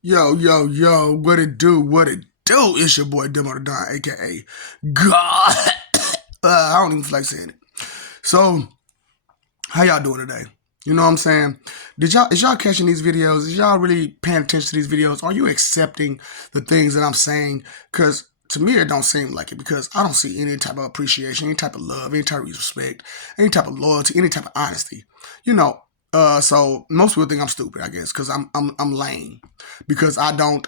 Yo, yo, yo, what it do? What it do? It's your boy Demo the Don, aka God. I don't even feel like saying it. So, how y'all doing today? You know what I'm saying? Is y'all catching these videos? Is y'all really paying attention to these videos? Are you accepting the things that I'm saying? Because to me, it don't seem like it because I don't see any type of appreciation, any type of love, any type of respect, any type of loyalty, any type of honesty. You know, so most people think I'm stupid, I guess, because I'm lame because I don't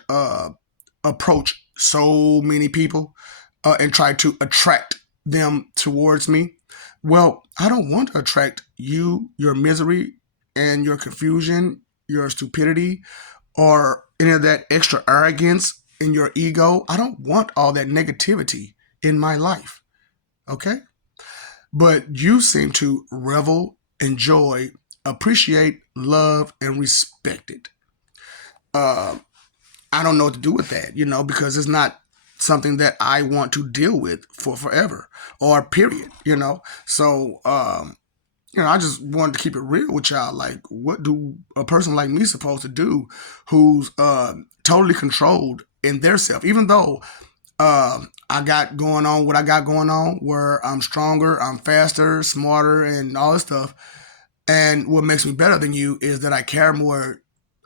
approach so many people and try to attract them towards me. Well, I don't want to attract you, your misery, and your confusion, your stupidity, or any of that extra arrogance in your ego. I don't want all that negativity in my life. Okay? But you seem to revel, enjoy, appreciate, love, and respect it. Uh, I don't know what to do with that, because it's not something that I want to deal with for forever or period. So, I just wanted to keep it real with y'all. Like, what do a person like me supposed to do who's totally controlled in their self, even though I got going on what I got going on, where I'm stronger, I'm faster, smarter, and all this stuff. And what makes me better than you is that I care more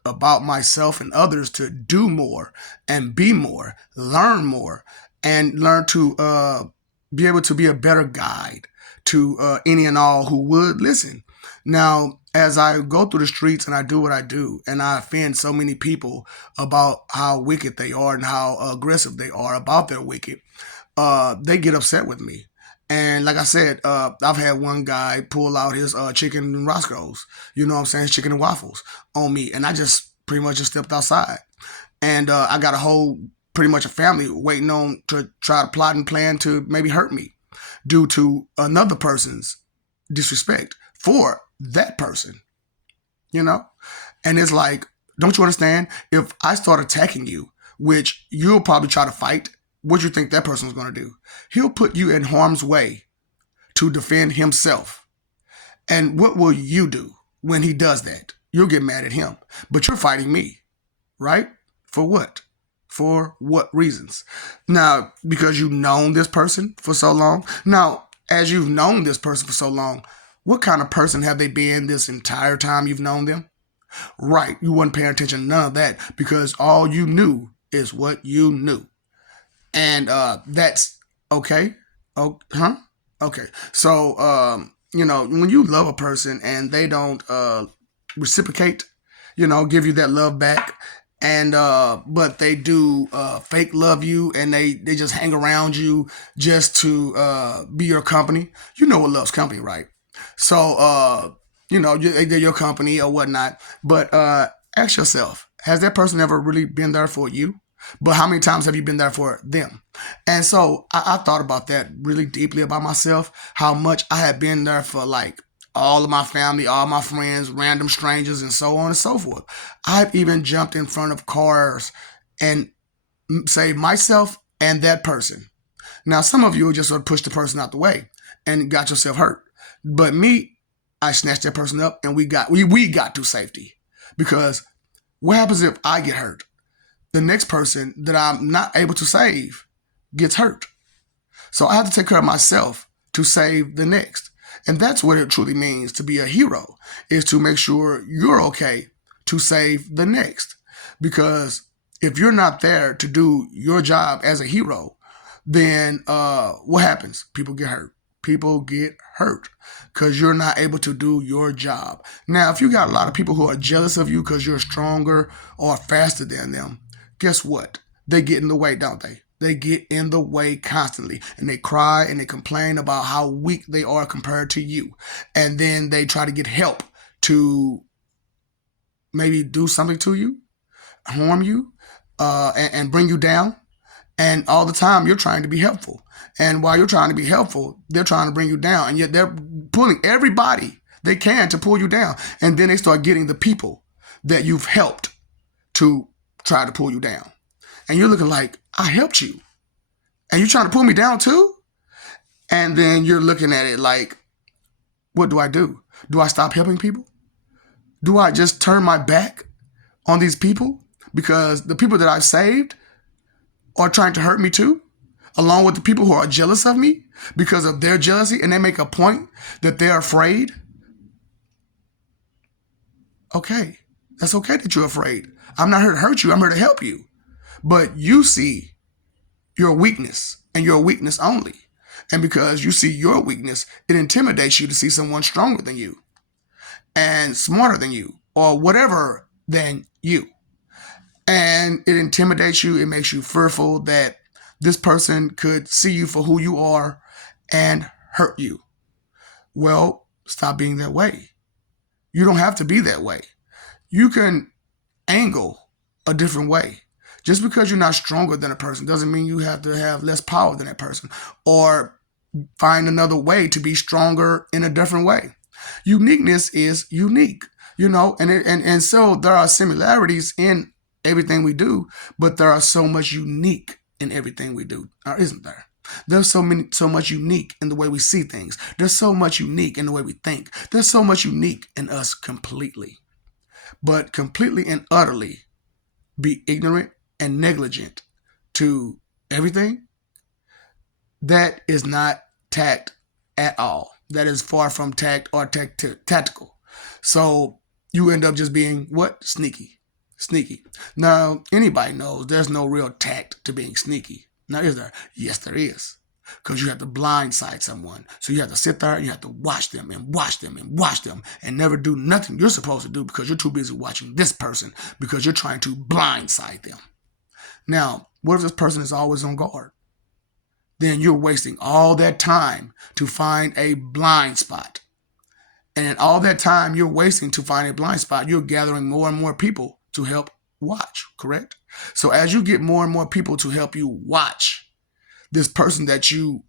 about myself and others to do more and be more, and learn to be able to be a better guide to any and all who would listen. Now, as I go through the streets and I do what I do, and I offend so many people about how wicked they are and how aggressive they are about their wicked, they get upset with me. And like I said, I've had one guy pull out his chicken and Roscoe's, you know what I'm saying, chicken and waffles on me. And I just pretty much just stepped outside. And I got a whole, pretty much a family waiting on to try to plot and plan to maybe hurt me due to another person's disrespect for that person, you know? And it's like, don't you understand? If I start attacking you, which you'll probably try to fight, what do you think that person's going to do? He'll put you in harm's way to defend himself. And what will you do when he does that? You'll get mad at him. But you're fighting me, right? For what? For what reasons? Now, because you've known this person for so long. Now, as you've known this person for so long, what kind of person have they been this entire time you've known them? Right, you wasn't paying attention to none of that because all you knew is what you knew. And that's okay. Oh, huh? Okay. So, when you love a person and they don't reciprocate, give you that love back, and but they do fake love you, and they just hang around you just to be your company. You know what love's company, right? So, they're your company or whatnot. But ask yourself, has that person ever really been there for you? But how many times have you been there for them? And so I thought about that really deeply about myself, how much I had been there for like all of my family, all my friends, random strangers, and so on and so forth. I've even jumped in front of cars and saved myself and that person. Now, some of you just sort of pushed the person out the way and got yourself hurt. But me, I snatched that person up and we got to safety. Because what happens if I get hurt? The next person that I'm not able to save gets hurt. So I have to take care of myself to save the next. And that's what it truly means to be a hero, is to make sure you're okay to save the next. Because if you're not there to do your job as a hero, then what happens? People get hurt. People get hurt because you're not able to do your job. Now, if you got a lot of people who are jealous of you because you're stronger or faster than them, guess what? They get in the way, don't they? They get in the way constantly, and they cry and they complain about how weak they are compared to you. And then they try to get help to maybe do something to you, harm you, and bring you down. And all the time you're trying to be helpful. And while you're trying to be helpful, they're trying to bring you down. And yet they're pulling everybody they can to pull you down. And then they start getting the people that you've helped to try to pull you down. And you're looking like, I helped you. And you're trying to pull me down too? And then you're looking at it like, what do I do? Do I stop helping people? Do I just turn my back on these people? because the people that I've saved are trying to hurt me too, along with the people who are jealous of me because of their jealousy, and they make a point that they're afraid. Okay, that's okay that you're afraid. I'm not here to hurt you. I'm here to help you. But you see your weakness and your weakness only. And because you see your weakness, it intimidates you to see someone stronger than you and smarter than you or whatever than you. And it intimidates you. It makes you fearful that this person could see you for who you are and hurt you. Well, stop being that way. You don't have to be that way. You can angle a different way. Just because you're not stronger than a person doesn't mean you have to have less power than that person or find another way to be stronger in a different way. Uniqueness is unique, and so there are similarities in everything we do, but there are so much unique in everything we do, or isn't there? There's so much unique in the way we see things. There's so much unique in the way we think. There's so much unique in us completely. But completely and utterly be ignorant and negligent to everything, that is not tact at all. That is far from tact or tactical. So you end up just being what? Sneaky. Now, anybody knows there's no real tact to being sneaky. Now, is there? Yes, there is. Because you have to blindside someone. So you have to sit there and you have to watch them and watch them and watch them and never do nothing you're supposed to do because you're too busy watching this person because you're trying to blindside them. Now, what if this person is always on guard? Then you're wasting all that time to find a blind spot. And in all that time you're wasting to find a blind spot, you're gathering more and more people to help watch, correct? So as you get more and more people to help you watch this person that you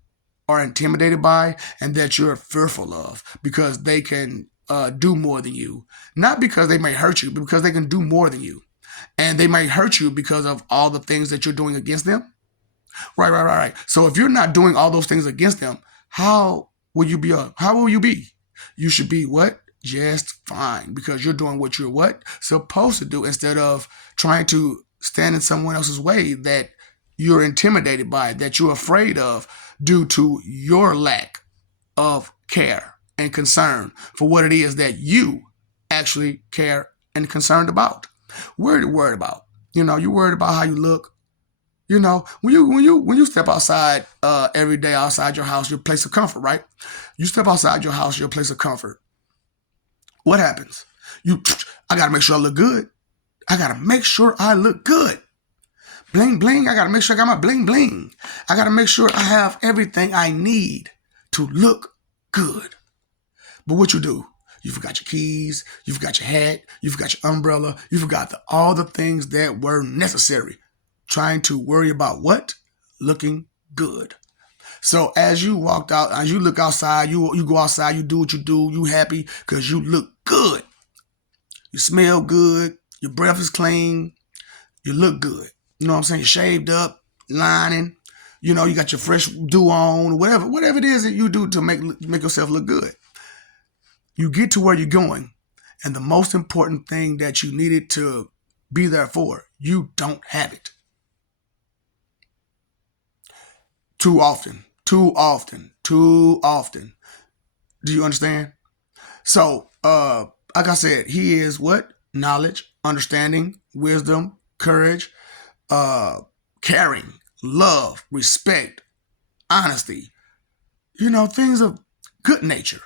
are intimidated by and that you're fearful of because they can do more than you, not because they may hurt you, but because they can do more than you. And they might hurt you because of all the things that you're doing against them. Right. So if you're not doing all those things against them, how will you be? You should be what? Just fine, because you're doing what you're what? Supposed to do, instead of trying to stand in someone else's way that you're intimidated by, that you're afraid of due to your lack of care and concern for what it is that you actually care and concerned about. What are you worried about? You're worried about how you look. When you step outside every day outside your house, your place of comfort, right? You step outside your house, your place of comfort. What happens? I got to make sure I look good. I got to make sure I look good. Bling, bling. I got to make sure I got my bling, bling. I got to make sure I have everything I need to look good. But what you do? You forgot your keys. You forgot your hat. You forgot your umbrella. You forgot all the things that were necessary. Trying to worry about what? Looking good. So as you walked out, as you look outside, you go outside, you do what you do, you happy because you look good. You smell good. Your breath is clean. You look good. You know what I'm saying? You're shaved up, lining. You got your fresh dew on, whatever it is that you do to make yourself look good. You get to where you're going, and the most important thing that you needed to be there for, you don't have it. Too often. Do you understand? So, like I said, he is what? Knowledge, understanding, wisdom, courage, caring, love, respect, honesty, things of good nature.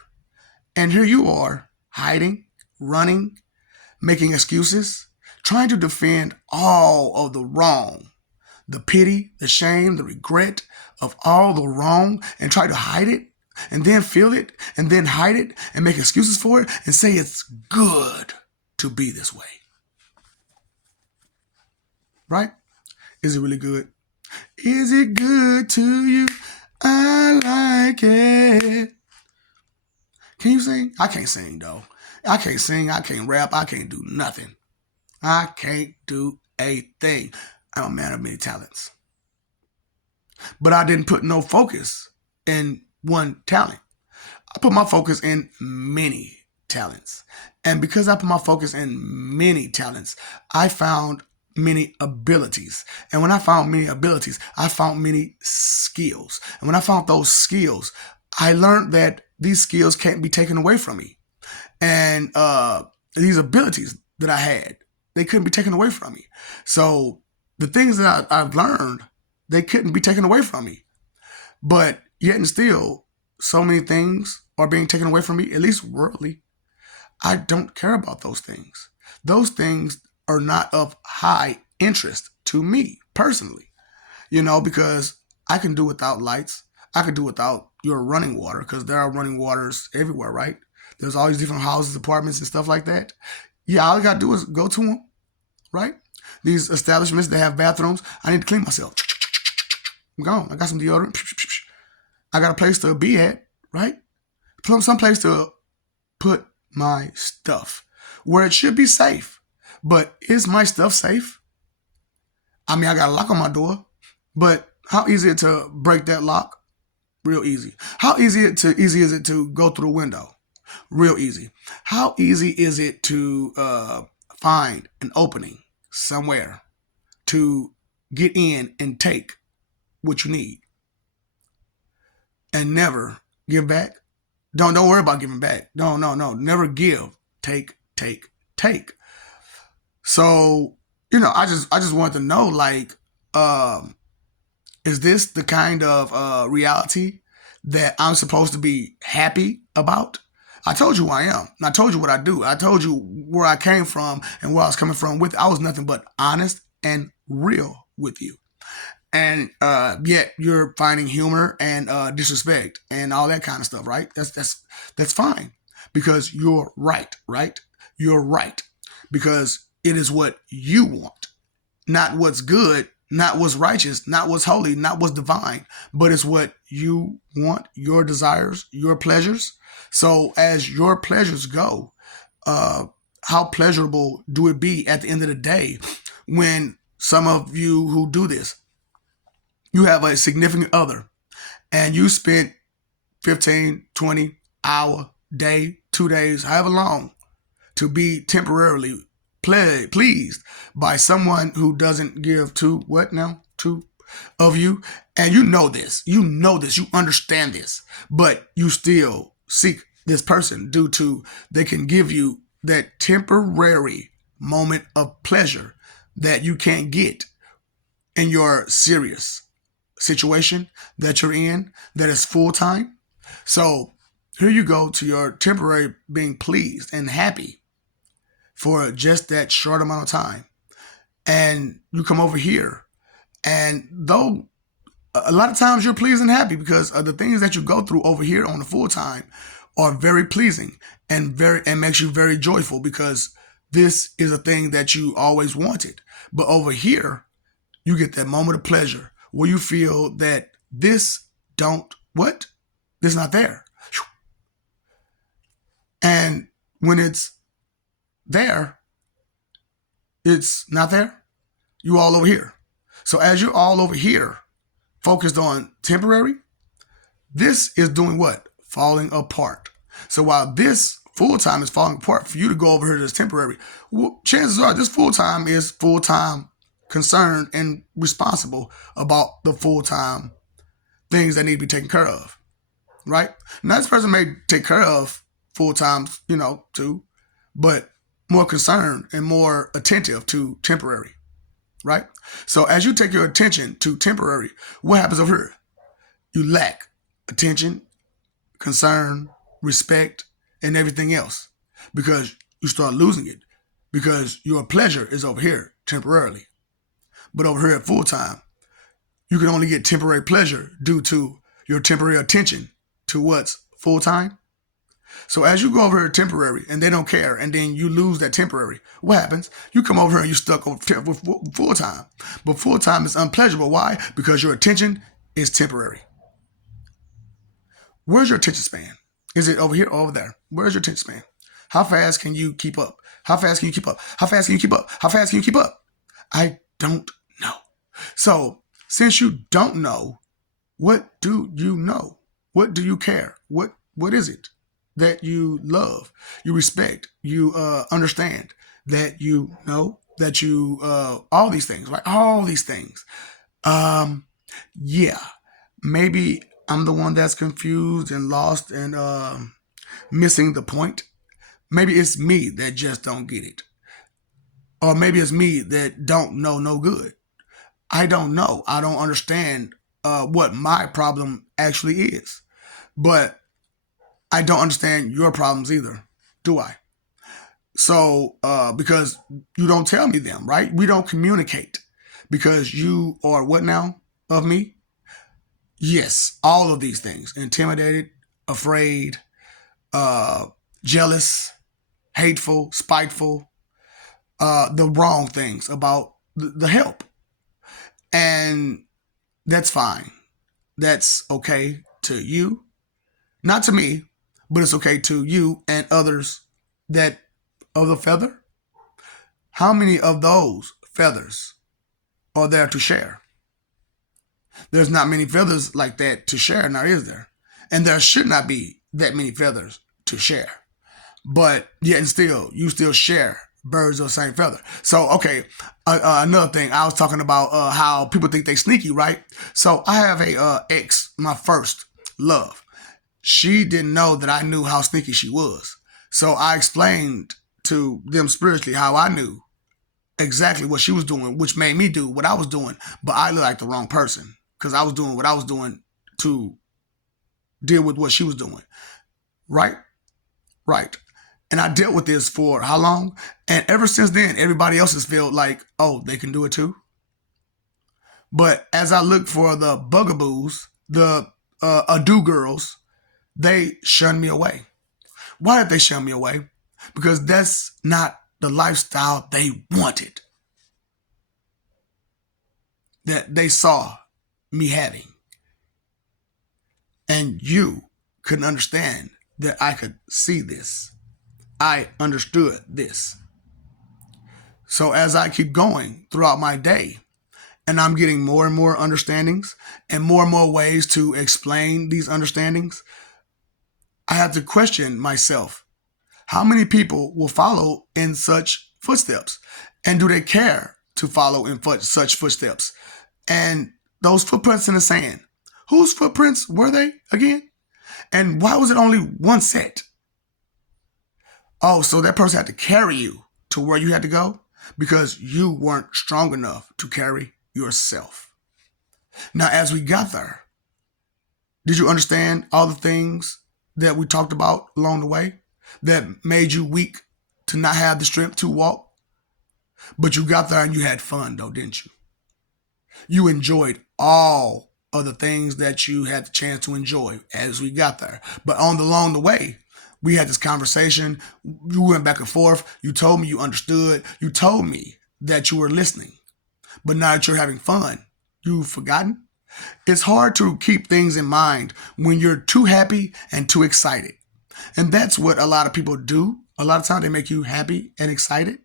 And here you are, hiding, running, making excuses, trying to defend all of the wrong, the pity, the shame, the regret of all the wrong, and try to hide it, and then feel it, and then hide it, and make excuses for it, and say it's good to be this way. Right? Is it really good? Is it good to you? I like it. Can you sing? I can't sing, though. I can't sing. I can't rap. I can't do nothing. I can't do a thing. I'm a man of many talents. But I didn't put no focus in one talent. I put my focus in many talents. And because I put my focus in many talents, I found many abilities. And when I found many abilities, I found many skills. And when I found those skills, I learned that these skills can't be taken away from me. And these abilities that I had, they couldn't be taken away from me. So the things that I've learned, they couldn't be taken away from me. But yet and still, so many things are being taken away from me, at least worldly. I don't care about those things. Those things are not of high interest to me personally, because I can do without lights. I can do without your running water because there are running waters everywhere, right? There's all these different houses, apartments, and stuff like that. Yeah, all I got to do is go to them, right? These establishments that have bathrooms, I need to clean myself. I'm gone. I got some deodorant. I got a place to be at, right? Some place to put my stuff where it should be safe. But is my stuff safe? I mean, I got a lock on my door, but how easy is it to break that lock? Real easy. How easy is it to go through the window? Real easy. How easy is it to find an opening somewhere to get in and take what you need and never give back? Don't worry about giving back. No. Never give. Take. So, I just wanted to know, like, is this the kind of reality that I'm supposed to be happy about? I told you who I am. And I told you what I do. I told you where I came from and where I was coming from with. I was nothing but honest and real with you. And yet you're finding humor and disrespect and all that kind of stuff, right? That's fine because you're right? You're right because it is what you want, not what's good, not what's righteous, not what's holy, not what's divine, but it's what you want, your desires, your pleasures. So as your pleasures go, how pleasurable do it be at the end of the day when some of you who do this, you have a significant other and you spent 15, 20 hour, day, 2 days, however long, to be temporarily pleased by someone who doesn't give two of you. And you know this, you understand this, but you still seek this person due to they can give you that temporary moment of pleasure that you can't get in your serious situation that you're in that is full time. So here you go to your temporary being pleased and happy for just that short amount of time. And you come over here, and though a lot of times you're pleased and happy because of the things that you go through over here on the full time are very pleasing and makes you very joyful because this is a thing that you always wanted. But over here, you get that moment of pleasure where you feel that this not there. And when it's there, it's not there. You all over here. So as you're all over here, focused on temporary, this is doing what? Falling apart. So while this full-time is falling apart for you to go over here to this temporary, chances are this full-time is full-time concerned and responsible about the full-time things that need to be taken care of, right? Now this person may take care of full-time, too, but more concerned and more attentive to temporary, right? So as you take your attention to temporary, what happens over here? You lack attention, concern, respect, and everything else because you start losing it because your pleasure is over here temporarily. But over here at full time, you can only get temporary pleasure due to your temporary attention to what's full time. So as you go over here temporary and they don't care and then you lose that temporary, what happens? You come over here and you're stuck with full time. But full time is unpleasurable. Why? Because your attention is temporary. Where's your attention span? Is it over here or over there? Where's your attention span? How fast can you keep up? How fast can you keep up? How fast can you keep up? How fast can you keep up? I don't know. So since you don't know, what do you know? What do you care? What is it that you love, you respect, you understand, that you know, that you, all these things, right? All these things. Yeah, maybe I'm the one that's confused and lost and missing the point. Maybe it's me that just don't get it. Or maybe it's me that don't know no good. I don't know. I don't understand what my problem actually is. But I don't understand your problems either, do I? So, because you don't tell me them, right? We don't communicate because you are what now of me? Yes, all of these things: intimidated, afraid, uh, jealous, hateful, spiteful, the wrong things about the help. And that's fine. That's okay to you, not to me, but it's okay to you and others that of the feather. How many of those feathers are there to share? There's not many feathers like that to share, now is there? And there should not be that many feathers to share. But yet and still, you still share birds of the same feather. So, okay, another thing, I was talking about how people think they sneaky, right? So I have a ex, my first love. She didn't know that I knew how sneaky she was. So I explained to them spiritually how I knew exactly what she was doing, which made me do what I was doing, but I looked like the wrong person because I was doing what I was doing to deal with what she was doing. Right? Right. And I dealt with this for how long? And ever since then, everybody else has felt like, oh, they can do it too. But as I look for the bugaboos, the ado girls, they shun me away. Why did they shun me away? Because that's not the lifestyle they wanted, that they saw me having. And you couldn't understand that I could see this. I understood this. So as I keep going throughout my day, and I'm getting more and more understandings and more ways to explain these understandings, I have to question myself. How many people will follow in such footsteps? And do they care to follow in such footsteps? And those footprints in the sand, whose footprints were they again? And why was it only one set? Oh, so that person had to carry you to where you had to go because you weren't strong enough to carry yourself. Now, as we got there, did you understand all the things that we talked about along the way that made you weak to not have the strength to walk? But you got there and you had fun though, didn't you? You enjoyed all of the things that you had the chance to enjoy as we got there. But along the way, we had this conversation. You went back and forth. You told me you understood. You told me that you were listening. But now that you're having fun, you've forgotten? It's hard to keep things in mind when you're too happy and too excited. And that's what a lot of people do. A lot of times they make you happy and excited.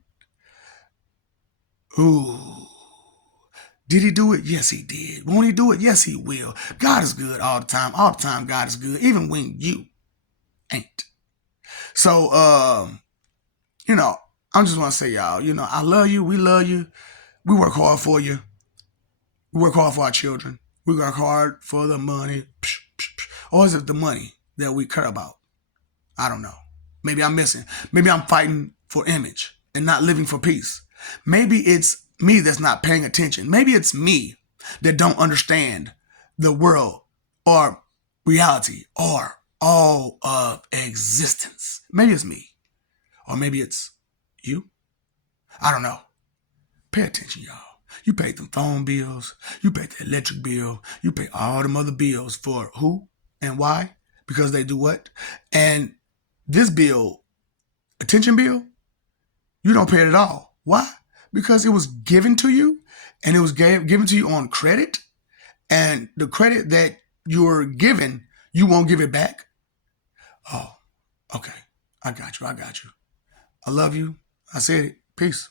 Ooh. Did he do it? Yes, he did. Won't he do it? Yes, he will. God is good all the time. All the time, God is good, even when you ain't. So, I just want to say, y'all, I love you. We love you. We work hard for you. We work hard for our children. We work hard for the money. Or is it the money that we care about? I don't know. Maybe I'm missing. Maybe I'm fighting for image and not living for peace. Maybe it's me that's not paying attention. Maybe it's me that don't understand the world or reality or all of existence. Maybe it's me. Or maybe it's you. I don't know. Pay attention, y'all. You paid them phone bills. You paid the electric bill. You pay all them other bills for who and why? Because they do what? And this bill, attention bill, you don't pay it at all. Why? Because it was given to you and it was given to you on credit. And the credit that you're given, you won't give it back. Oh, okay. I got you. I love you. I said it. Peace.